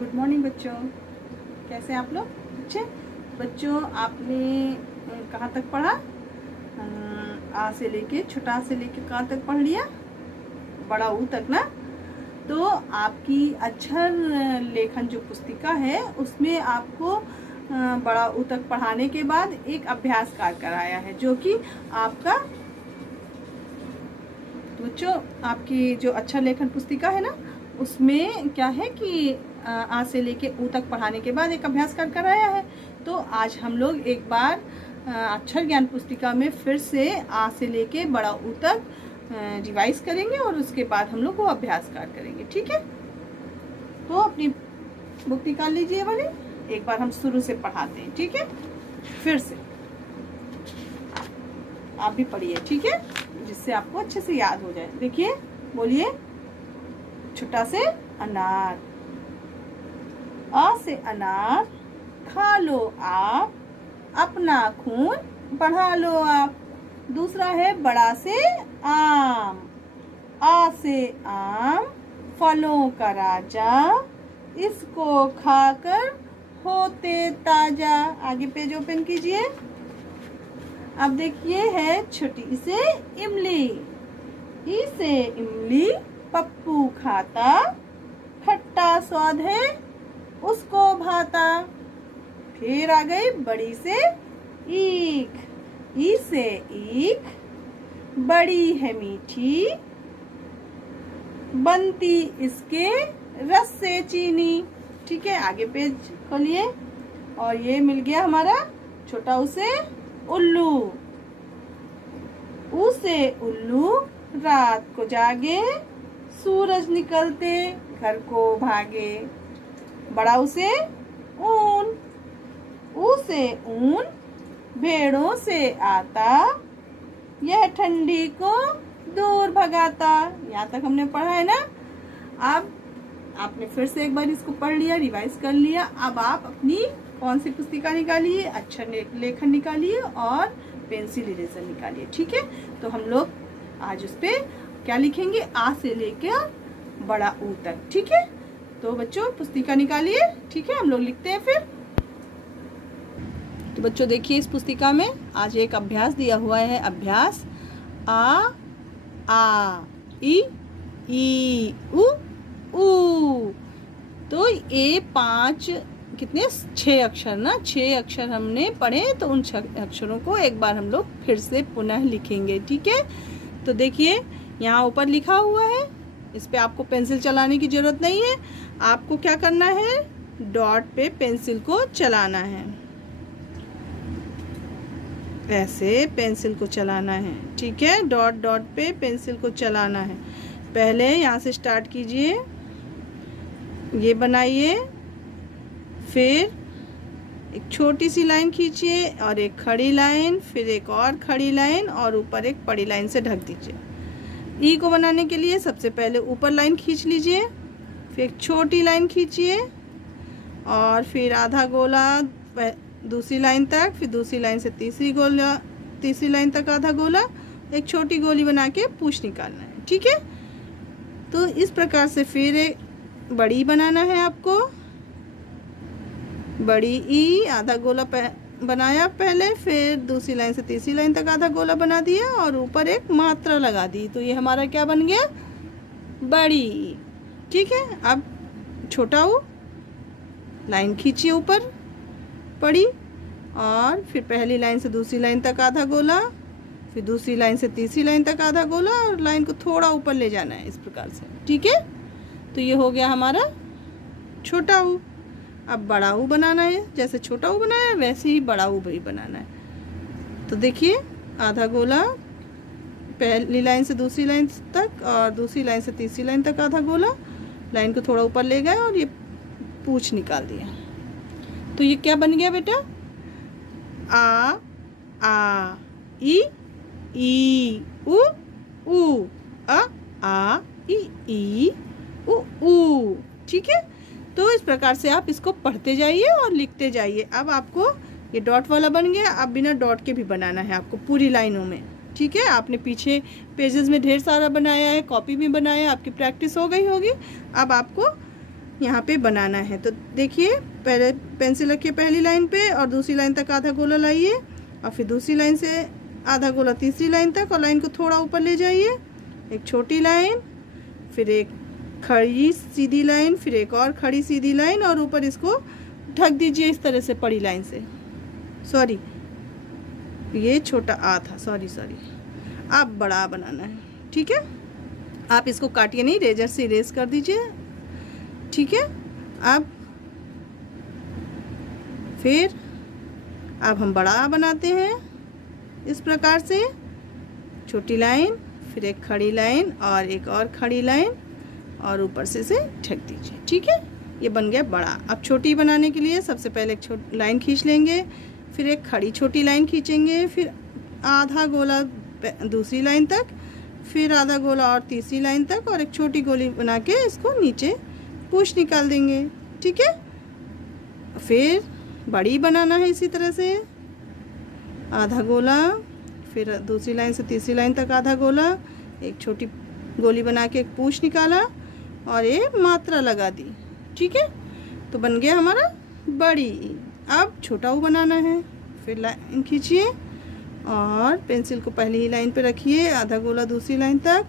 Good morning बच्चों, कैसे हैं आप लोग? अच्छे बच्चों, आपने कहाँ तक पढ़ा? आ से लेके छोटा आ से लेके कहाँ तक पढ़ लिया? बड़ा ऊ तक ना। तो आपकी अक्षर लेखन जो पुस्तिका है उसमें आपको बड़ा ऊ तक पढ़ाने के बाद एक अभ्यास कार्य कराया है, जो कि आपका बच्चों आपकी जो अक्षर लेखन पुस्तिका है ना, उसमें क्या है कि आ से लेके ऊ तक पढ़ाने के बाद एक अभ्यास कार्य कराया है। तो आज हम लोग एक बार अक्षर ज्ञान पुस्तिका में फिर से आ से लेके बड़ा ऊ तक रिवाइज करेंगे और उसके बाद हम लोग वो अभ्यास कार्य करेंगे। ठीक है, तो अपनी बुक निकाल लीजिए वाली, एक बार हम शुरू से पढ़ाते हैं। ठीक है, फिर से आप भी पढ़िए, ठीक है, जिससे आपको अच्छे से याद हो जाए। देखिए, बोलिए, छोटा से अनार, आ से अनार, खा लो आप, अपना खून बढ़ा लो आप। दूसरा है बड़ा से आम, आ से आम, फलों का राजा, इसको खाकर होते ताजा। आगे पेज ओपन कीजिए। अब देखिए है छोटी से इमली, ई से इमली, पप्पू खाता, खट्टा स्वाद है उसको भाता। फिर आ गई बड़ी से ईख, ई से ईख, बड़ी है मीठी, बनती इसके रस से चीनी। ठीक है, आगे पेज खोलिए और ये मिल गया हमारा छोटा उसे उल्लू, ऊ से उल्लू, रात को जागे, सूरज निकलते घर को भागे। बड़ा उसे ऊन, ऊ से ऊन, भेड़ों से आता, यह ठंडी को दूर भगाता। यहाँ तक हमने पढ़ा है ना। अब आपने फिर से एक बार इसको पढ़ लिया, रिवाइज कर लिया। अब आप अपनी कौन सी पुस्तिका निकालिए, अक्षर लेखन निकालिए और पेंसिल इरेजर निकालिए। ठीक है, तो हम लोग आज उस पे क्या लिखेंगे, आ से लेकर बड़ा ऊ तक। ठीक है, तो बच्चों पुस्तिका निकालिए। ठीक है, हम लोग लिखते हैं फिर। तो बच्चों देखिए, इस पुस्तिका में आज एक अभ्यास दिया हुआ है। अभ्यास आ ई ऊ। तो ये 5 कितने 6 अक्षर ना, 6 अक्षर हमने पढ़े, तो उन 6 अक्षरों को एक बार हम लोग फिर से पुनः लिखेंगे। ठीक है, तो देखिए यहाँ ऊपर लिखा हुआ है, इस पे आपको पेंसिल चलाने की जरूरत नहीं है। आपको क्या करना है, डॉट पे पेंसिल को चलाना है, ऐसे पेंसिल को चलाना है। ठीक है, डॉट डॉट पे पेंसिल को चलाना है। पहले यहाँ से स्टार्ट कीजिए, ये बनाइए, फिर एक छोटी सी लाइन खींचिए और एक खड़ी लाइन, फिर एक और खड़ी लाइन और ऊपर एक बड़ी लाइन से ढक दीजिए। ई को बनाने के लिए सबसे पहले ऊपर लाइन खींच लीजिए, फिर एक छोटी लाइन खींचिए और फिर आधा गोला दूसरी लाइन तक, फिर दूसरी लाइन से तीसरी लाइन तक आधा गोला, एक छोटी गोली बना के पूंछ निकालना है। ठीक है, तो इस प्रकार से फिर एक बड़ी बनाना है आपको। बड़ी ई, आधा गोला बनाया पहले, फिर दूसरी लाइन से तीसरी लाइन तक आधा गोला बना दिया और ऊपर एक मात्रा लगा दी। तो ये हमारा क्या बन गया, बड़ी ई। ठीक है, अब छोटा ऊ, लाइन खींचिए ऊपर पड़ी और फिर पहली लाइन से दूसरी लाइन तक आधा गोला, फिर दूसरी लाइन से तीसरी लाइन तक आधा गोला और लाइन को थोड़ा ऊपर ले जाना है इस प्रकार से। ठीक है, तो ये हो गया हमारा छोटा ऊ। अब बड़ा ऊ बनाना है, जैसे छोटा ऊ बनाया है वैसे ही बड़ा ऊ भी बनाना है। तो देखिए, आधा गोला पहली लाइन से दूसरी लाइन तक और दूसरी लाइन से तीसरी लाइन तक आधा गोला, लाइन को थोड़ा ऊपर ले गए और ये पूंछ निकाल दिया। तो ये क्या बन गया बेटा, आ ई ऊ, आ ई ऊ। ठीक है, तो इस प्रकार से आप इसको पढ़ते जाइए और लिखते जाइए। अब आपको ये डॉट वाला बन गया, अब बिना डॉट के भी बनाना है आपको पूरी लाइनों में। ठीक है, आपने पीछे पेजेस में ढेर सारा बनाया है, कॉपी में बनाया है, आपकी प्रैक्टिस हो गई होगी। अब आपको यहाँ पे बनाना है। तो देखिए, पहले पेंसिल रखिए पहली लाइन पे और दूसरी लाइन तक आधा गोला लाइए और फिर दूसरी लाइन से आधा गोला तीसरी लाइन तक और लाइन को थोड़ा ऊपर ले जाइए, एक छोटी लाइन, फिर एक खड़ी सीधी लाइन, फिर एक और खड़ी सीधी लाइन और ऊपर इसको ढक दीजिए इस तरह से बड़ी लाइन से। सॉरी, ये छोटा आ था, सॉरी। अब बड़ा बनाना है, ठीक है। आप इसको काटिए नहीं, रेजर से इरेज कर दीजिए, ठीक है। अब हम बड़ा बनाते हैं इस प्रकार से, छोटी लाइन, फिर एक खड़ी लाइन और एक और खड़ी लाइन और ऊपर से इसे ढक दीजिए, ठीक है। ये बन गया बड़ा। अब छोटी बनाने के लिए सबसे पहले एक लाइन खींच लेंगे, फिर एक खड़ी छोटी लाइन खींचेंगे, फिर आधा गोला दूसरी लाइन तक, फिर आधा गोला और तीसरी लाइन तक और एक छोटी गोली बना के इसको नीचे पूंछ निकाल देंगे, ठीक है। फिर बड़ी बनाना है इसी तरह से, आधा गोला, फिर दूसरी लाइन से तीसरी लाइन तक आधा गोला, एक छोटी गोली बना के एक पूंछ निकाला और ये मात्रा लगा दी, ठीक है। तो बन गया हमारा बड़ी। अब छोटा ऊ बनाना है, फिर लाइन खींचिए और पेंसिल को पहली ही लाइन पे रखिए, आधा गोला दूसरी लाइन तक,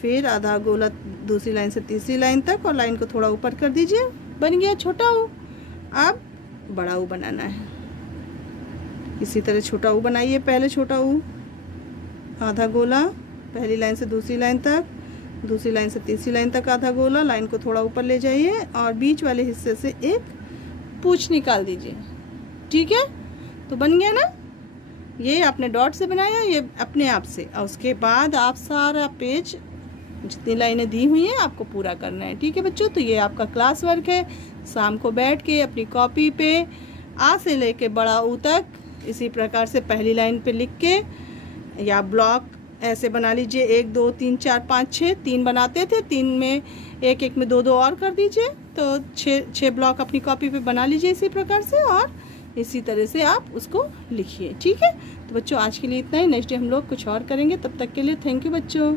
फिर आधा गोला दूसरी लाइन से तीसरी लाइन तक और लाइन को थोड़ा ऊपर कर दीजिए, बन गया छोटा ऊ। अब बड़ा ऊ बनाना है, इसी तरह छोटा ऊ बनाइए। पहले छोटा ऊ, आधा गोला पहली लाइन से दूसरी लाइन तक, दूसरी लाइन से तीसरी लाइन तक आधा गोला, लाइन को थोड़ा ऊपर ले जाइए और बीच वाले हिस्से से एक पूंछ निकाल दीजिए, ठीक है। तो बन गया ना, ये आपने डॉट से बनाया, ये अपने आप से। और उसके बाद आप सारा पेज जितनी लाइनें दी हुई हैं आपको पूरा करना है, ठीक है बच्चों। तो ये आपका क्लास वर्क है, शाम को बैठ के अपनी कॉपी पे आ से लेके बड़ा ऊ तक इसी प्रकार से पहली लाइन पे लिख के या ब्लॉक ऐसे बना लीजिए, 1 2 3 4 5 6, 3 बनाते थे, 3 में एक में 2 और कर दीजिए, तो 6 ब्लॉक अपनी कॉपी पे बना लीजिए इसी प्रकार से और इसी तरह से आप उसको लिखिए, ठीक है। तो बच्चों आज के लिए इतना ही, नेक्स्ट डे हम लोग कुछ और करेंगे। तब तक के लिए थैंक यू बच्चों।